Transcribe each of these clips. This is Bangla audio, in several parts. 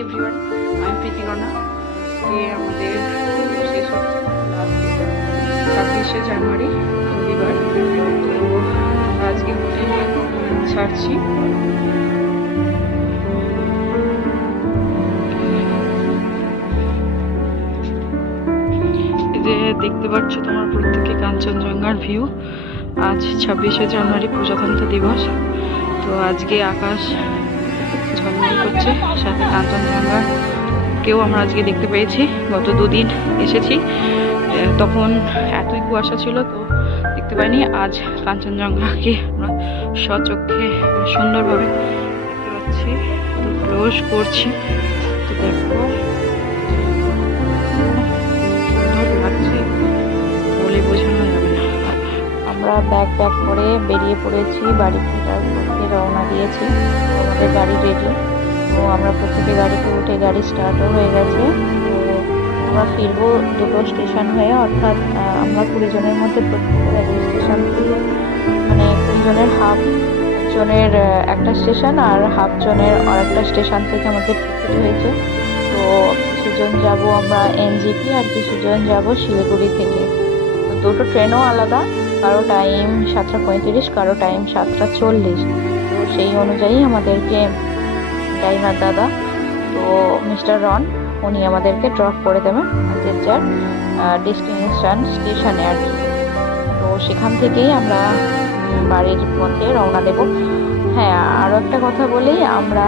এভরিওয়ান, আমি প্রীতিকণা। আজকে আমাদের শেষ হচ্ছে 26শে জানুয়ারি রবিবার। তো আজকে হোটেল ছাড়ছি। যে দেখতে পাচ্ছ তোমার প্রত্যেকে কাঞ্চনজঙ্ঘার ভিউ। আজ 26শে জানুয়ারি প্রজাতন্ত্র দিবস। তো আজকে আকাশ ঝলমল করছে, সাথে কাঞ্চনজঙ্ঘা কেউ আমরা আজকে দেখতে পেয়েছি। গত দুদিন এসেছি, তখন এতই কুয়াশা ছিল তো দেখতে পাইনি। আজ কাঞ্চনজঙ্ঘাকে আমরা স্বচক্ষে সুন্দরভাবে দেখতে পাচ্ছি। তো ক্লোজ করছি, তো দেখো সুন্দর লাগছে, বলে বোঝানো যাবে না। আমরা ব্যাগ করে বেরিয়ে পড়েছি, বাড়ি ফেরার পথে রওনা দিয়েছি। আমাদের গাড়ি রেডি, তো আমরা প্রত্যেকে গাড়িতে উঠে গাড়ি স্টার্টও হয়ে গেছে। তো আমরা ফিরবো দুটো স্টেশন হয়ে, অর্থাৎ আমরা 20 জনের মধ্যে প্রত্যেকের এক স্টেশন থেকে, মানে 20 জনের হাফ জনের একটা স্টেশন আর হাফ জনের আর একটা স্টেশন থেকে আমাদের টিকিট হয়েছে। তো কিছুজন যাব আমরা এনজিপি আর কিছুজন যাব শিলিগুড়ি থেকে। তো দুটো ট্রেনও আলাদা, কারো টাইম 7:35, কারো টাইম 7:40। তো সেই অনুযায়ী আমাদেরকে ড্রাইভার দাদা, তো মিস্টার রন, উনি আমাদেরকে ড্রপ করে দেবেন আমাদের যার ডেস্টিনেশন স্টেশনে আর কি। তো সেখান থেকেই আমরা বাড়ির পথে রওনা দেব। হ্যাঁ, আরও একটা কথা বলি, আমরা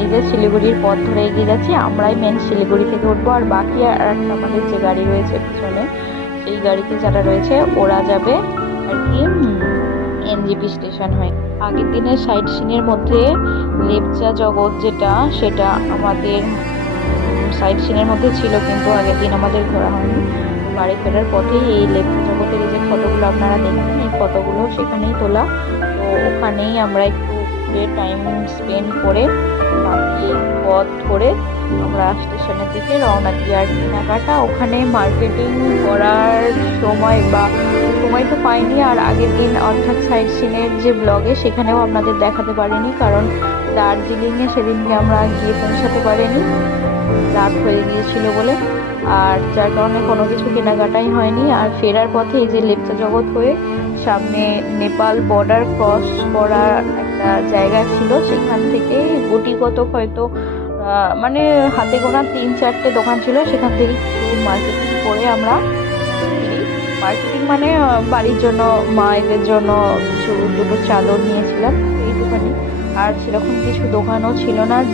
এই যে শিলিগুড়ির পথ ধরে এগিয়ে যাচ্ছি, আমরাই মেন শিলিগুড়ি থেকে উঠবো। আর বাকি আর একটা আমাদের যে গাড়ি রয়েছে পিছনে, সেই গাড়িতে যারা রয়েছে ওরা যাবে আর কি এনজিপি স্টেশন হয়ে। আগের দিনের সাইট সিনের মধ্যে লেপচা জগৎ যেটা, সেটা আমাদের সাইট সিনের মধ্যে ছিল, কিন্তু আগের দিন আমাদের ঘোরা হয়নি। বাড়ি ফেরার পথেই এই লেপচা জগতের এই যে ফটোগুলো আপনারা দেখছেন, এই ফটোগুলো সেখানেই তোলা। তো ওখানেই আমরা একটু টাইম স্পেন্ড করে বাকি পথ ধরে আমরা স্টেশনের দিকে রওনা দিই। আর কেনাকাটা ওখানে মার্কেটিং করার সময় তো পাইনি। আর আগের দিন অর্থাৎ সাইট সিনের যে ব্লগে, সেখানেও আপনাদের দেখাতে পারিনি, কারণ দার্জিলিংয়ে সেদিনকে আমরা গিয়ে পৌঁছাতে পারিনি, রাত হয়ে গিয়েছিল বলে। আর যার কারণে কোনো কিছু কেনাকাটাই হয়নি। আর ফেরার পথে এই যে লেপচা জগৎ হয়ে সামনে নেপাল বর্ডার ক্রস করার একটা জায়গা ছিল, সেখান থেকে গুটিকতক হয়তো মানে হাতে গোনা 3-4টে দোকান ছিল, সেখান থেকে কিছু মার্কেটিং করে আমরা ফিরি। মার্কেটিং মানে বাড়ির জন্য, মায়েদের জন্য কিছু দুটো চাদর নিয়েছিলাম, এইটুখানি। আর সেরকম কিছু দোকানও ছিল না